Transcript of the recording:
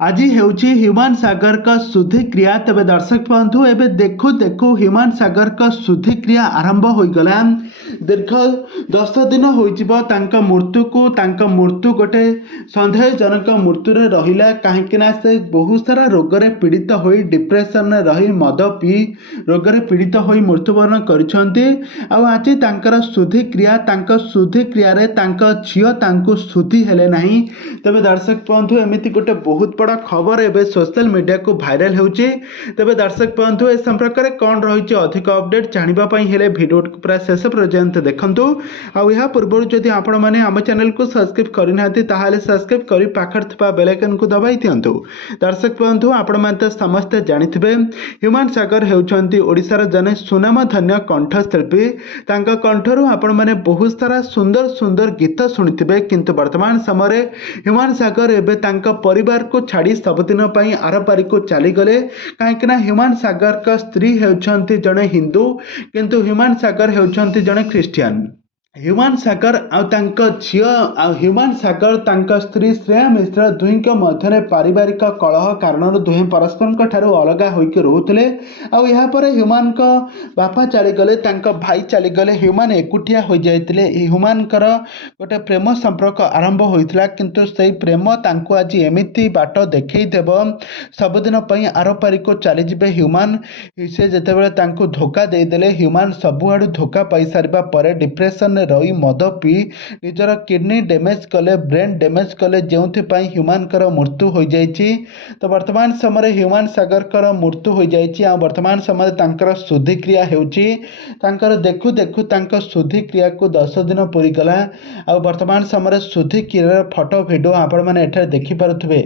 आज ହେଉଛି ହ୍ୟୁମାନ ସାଗରଙ୍କ ଶୁଦ୍ଧିକ୍ରିୟା। ତେବେ ଦର୍ଶକ ବନ୍ଧୁ ଏବେ ଦେଖୁ ଦେଖୁ ହ୍ୟୁମାନ ସାଗରଙ୍କ ଶୁଦ୍ଧିକ୍ରିୟା ଆରମ୍ଭ ହୋଇଗଲା। ଦୀର୍ଘ 10 ଦିନ ହୋଇଯିବ ତାଙ୍କ ମୃତ୍ୟୁ ଗୋଟେ ସନ୍ଦେହଜନକ ମୃତ୍ୟୁରେ ରହିଲା। କାହିଁକି ନା ସେ ବହୁତ ସାରା ରୋଗରେ ପୀଡ଼ିତ ହୋଇ ଡିପ୍ରେସନରେ ରହି ମଦ ପିଇ ରୋଗରେ ପୀଡ଼ିତ ହୋଇ ମୃତ୍ୟୁବରଣ କରିଛନ୍ତି। ଆଉ ଆଜି ତାଙ୍କର ଶୁଦ୍ଧିକ୍ରିୟା, ତାଙ୍କ ଶୁଦ୍ଧିକ୍ରିୟାରେ ତାଙ୍କ ଝିଅ ତାଙ୍କୁ ଶୁଦ୍ଧି ହେଲେ ନାହିଁ। ତେବେ ଦର୍ଶକ ବନ୍ଧୁ ଏମିତି ଗୋଟେ ବହୁତ ବଡ଼ ଖବର ଏବେ সোশ্যাল মিডিয়াକୁ ଭାଇରାଲ ହେଉଛି। ତେବେ ଦର୍ଶକ ବନ୍ଧୁ ଏ ସମ୍ପର୍କରେ କ'ଣ ରହିଛି ଅଧିକ ଅପଡେଟ୍ ଜାଣିବା ପାଇଁ ହେଲେ ଭିଡ଼ିଓକୁ ପୁରା ଶେଷ ପର୍ଯ୍ୟନ୍ତ ଦେଖନ୍ତୁ। ଆଉ ଏହା ପୂର୍ବରୁ ଯଦି ଆପଣମାନେ ଆମ ଚ୍ୟାନେଲକୁ ସବସ୍କ୍ରାଇବ୍ କରିନାହାନ୍ତି ତାହେଲେ ସବସ୍କ୍ରାଇବ୍ କରି ପାଖରେ ଥିବା ବେଲ୍ ଆଇକନକୁ ଦବାଇ ଦିଅନ୍ତୁ। ଦର୍ଶକ ବନ୍ଧୁ ଆପଣମାନେ ତ ସମସ୍ତେ ଜାଣିଥିବେ ହ୍ୟୁମାନ ସାଗର ହେଉଛନ୍ତି ଓଡ଼ିଶାର ଜଣେ ସୁନାମଧନ୍ୟ କଣ୍ଠଶିଳ୍ପୀ। ତାଙ୍କ କଣ୍ଠରୁ ଆପଣମାନେ ବହୁତ ସାରା ସୁନ୍ଦର ସୁନ୍ଦର ଗୀତ ଶୁଣିଥିବେ। କିନ୍ତୁ ବର୍ତ୍ତମାନ ସମୟରେ ହ୍ୟୁମାନ ସାଗର ଏବେ ତାଙ୍କ ପରିବାରକୁ ଛାଡ଼ି ସବୁଦିନ ପାଇଁ ଆରପାରିକୁ ଚାଲିଗଲେ। କାହିଁକିନା ହ୍ୟୁମାନ ସାଗରଙ୍କ ସ୍ତ୍ରୀ ହେଉଛନ୍ତି ଜଣେ ହିନ୍ଦୁ, କିନ୍ତୁ ହ୍ୟୁମାନ ସାଗର ହେଉଛନ୍ତି ଜଣେ ଖ୍ରୀଷ୍ଟିଆନ। ହ୍ୟୁମାନ ସାଗର ଆଉ ତାଙ୍କ ଝିଅ ଆଉ ହ୍ୟୁମାନ ସାଗର ତାଙ୍କ ସ୍ତ୍ରୀ ଶ୍ରେୟା ମିଶ୍ର ଦୁହିଁଙ୍କ ମଧ୍ୟରେ ପାରିବାରିକ କଳହ କାରଣରୁ ଦୁହେଁ ପରସ୍ପରଙ୍କ ଠାରୁ ଅଲଗା ହୋଇକି ରହୁଥିଲେ। ଆଉ ଏହାପରେ ହ୍ୟୁମାନଙ୍କ ବାପା ଚାଲିଗଲେ, ତାଙ୍କ ଭାଇ ଚାଲିଗଲେ, ହ୍ୟୁମାନ ଏକୁଟିଆ ହୋଇଯାଇଥିଲେ। ହ୍ୟୁମାନଙ୍କର ଗୋଟେ ପ୍ରେମ ସମ୍ପର୍କ ଆରମ୍ଭ ହୋଇଥିଲା, କିନ୍ତୁ ସେଇ ପ୍ରେମ ତାଙ୍କୁ ଆଜି ଏମିତି ବାଟ ଦେଖେଇ ଦେବ, ସବୁଦିନ ପାଇଁ ଆରପାରିକୁ ଚାଲିଯିବେ ହ୍ୟୁମାନ। ସେ ଯେତେବେଳେ ତାଙ୍କୁ ଧୋକା ଦେଇଦେଲେ, ହ୍ୟୁମାନ ସବୁଆଡ଼ୁ ଧୋକା ପାଇସାରିବା ପରେ ଡିପ୍ରେସନରେ ରହି ମଦ ପିଇ ନିଜର କିଡନୀ ଡ୍ୟାମେଜ୍ କଲେ, ବ୍ରେନ୍ ଡ୍ୟାମେଜ୍ କଲେ, ଯେଉଁଥିପାଇଁ ହ୍ୟୁମାନଙ୍କର ମୃତ୍ୟୁ ହୋଇଯାଇଛି। ତ ବର୍ତ୍ତମାନ ସମୟରେ ହ୍ୟୁମାନ ସାଗରଙ୍କର ମୃତ୍ୟୁ ହୋଇଯାଇଛି। ଆଉ ବର୍ତ୍ତମାନ ସମୟରେ ତାଙ୍କର ଶୁଦ୍ଧିକ୍ରିୟା ହେଉଛି। ତାଙ୍କର ଦେଖୁ ଦେଖୁ ତାଙ୍କ ଶୁଦ୍ଧିକ୍ରିୟାକୁ 10 ଦିନ ପୂରିଗଲା। ଆଉ ବର୍ତ୍ତମାନ ସମୟରେ ଶୁଦ୍ଧିକ୍ରିୟାର ଫଟୋ ଭିଡ଼ିଓ ଆପଣମାନେ ଏଠାରେ ଦେଖିପାରୁଥିବେ।